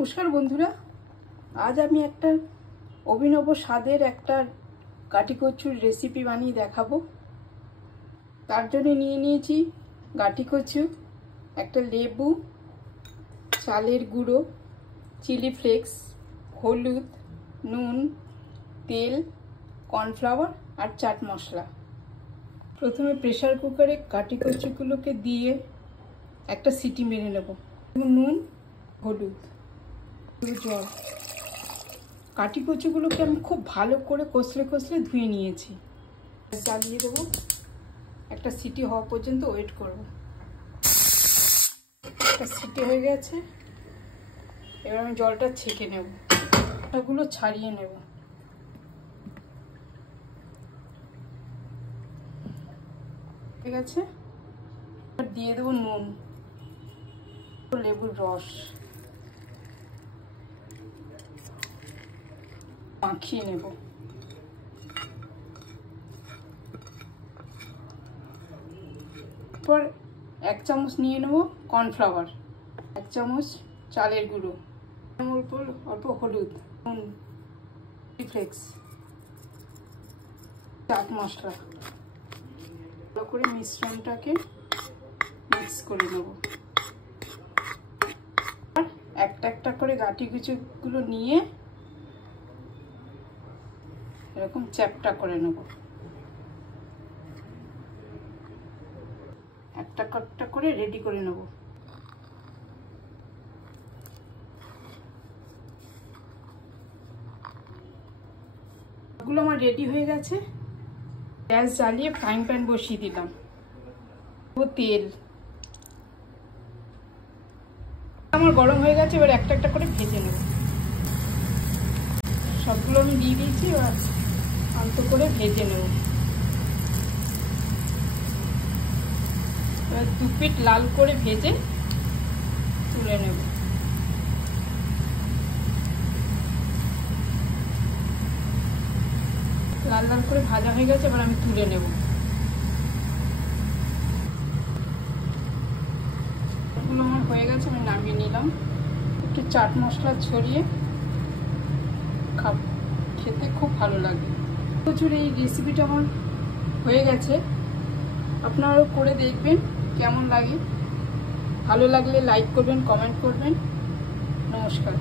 নমস্কার বন্ধুরা, আজ আমি একটা অভিনব স্বাদের একটা গাটি কচুর রেসিপি বানিয়ে দেখাবো। তার জন্য নিয়ে নিয়েছি গাটি কচু, একটা লেবু, চালের গুঁড়ো, চিলি ফ্লেক্স, হলুদ, নুন, তেল, কর্নফ্লাওয়ার আর চাট মশলা। প্রথমে প্রেসার কুকারে গাটি কচুগুলোকে দিয়ে একটা সিটি মেরে নেব। নুন, হলুদ, জল, কাটি কচুগুলোকে আমি খুব ভালো করে কষলে কষলে ধুয়ে নিয়েছি। জ্বালিয়ে দেবো, একটা সিটি হওয়া পর্যন্ত ওয়েট করব। একটা সিটি হয়ে গেছে, এবার আমি জলটা ছেঁকে নেব, ওগুলো ছাড়িয়ে নেব। ঠিক আছে, এবার দিয়ে দেবো নুন, লেবুর রস, মাখিয়ে নেব। এরপর 1 চামচ নিয়ে নেব কর্নফ্লাওয়ার, 1 চামচ চালের গুঁড়ো, অল্প অল্প হলুদ, নুন, ফ্লেক্স, চাট মশলা, ভালো করে মিশ্রণটাকে মিক্স করে নেব। আর একটা একটা করে গাটি কচুগুলো নিয়ে এরকম চ্যাপটা করে নেব। একটা একটা করে রেডি করে নেব। এগুলো আমার রেডি হয়ে গেছে। গ্যাস জ্বালিয়ে ফ্রাইং প্যান বসিয়ে দিলাম। তেল আমার গরম হয়ে গেছে, এবার একটা একটা করে ভেজে নেব। সবগুলো আমি দিয়ে দিয়েছি, এবার আলতো করে ভেজে নেব। এবার 2 পিঠ লাল করে ভেজে তুলে নেব। লাল লাল করে ভাজা হয়ে গেছে, এবার আমি তুলে নেব। এগুলো আমার হয়ে গেছে, আমি নামিয়ে নিলাম। একটু চাট মশলা ছড়িয়ে খাবো, খেতে খুব ভালো লাগে। প্রচুর এই রেসিপিটা আমার হয়ে গেছে, আপনারাও করে দেখবেন কেমন লাগে। ভালো লাগলে লাইক করবেন, কমেন্ট করবেন। নমস্কার।